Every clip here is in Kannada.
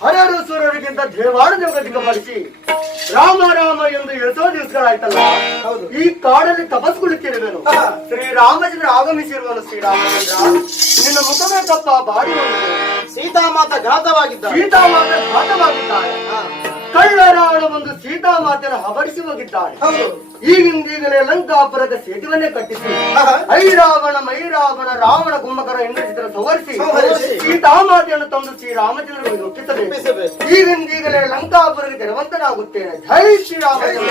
ಹರರು ಸುರರಿಗಿಂತ ದೇವಾಡ ಜಗತ್ತಿಗೆ ಬಳಸಿ ರಾಮ ರಾಮ ಎಂದು ಎಷ್ಟೋ ದಿವಸಗಳಾಯ್ತಲ್ಲ ಹೌದು. ಈ ಕಾಡಲ್ಲಿ ತಪಸ್ಸುಗುಳಿತಿರುವೆನು ಹಾ. ಶ್ರೀರಾಮಚಂದ್ರ ಆಗಮಿಸಿರುವನು ಶ್ರೀರಾಮಚಂದ್ರ. ನಿನ್ನ ಮುಖವೇ ತಪ್ಪ ಬಾಡಿ ಸೀತಾಮಾತ ಘಾತವಾಗಿದ್ದ. ಸೀತಾಮಾತ ಘಾತವಾಗಿದ್ದ. ಸೀತಾಮಾತೆಯನ್ನು ಹಬರಿಸಿ ಹೋಗಿದ್ದಾಳೆ ಹೌದು ಈಗಿಂದೀಗಲೇ ಲಂಕಾಪುರದ ಸೇತುವನ್ನೇ ಕಟ್ಟಿಸಿ. ಐರಾವಣ ಮೈರಾವಣ ರಾವಣ ಕುಂಭಕರ ಹೆಂಗಸಿದ್ರ ಸವರಿಸಿ. ಸೀತಾಮಾತೆಯನ್ನು ತಂದು ಶ್ರೀರಾಮಚಂದ್ರನಿಗೆ ಒಪ್ಪಿಸಬೇಕು. ಈಗಿಂದೀಗಲೇ ಲಂಕಾಪುರಕ್ಕೆ ಧನವಂತನಾಗುತ್ತೇನೆ ಜೈ ಶ್ರೀರಾಮಚಂದ್ರ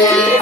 Yeah.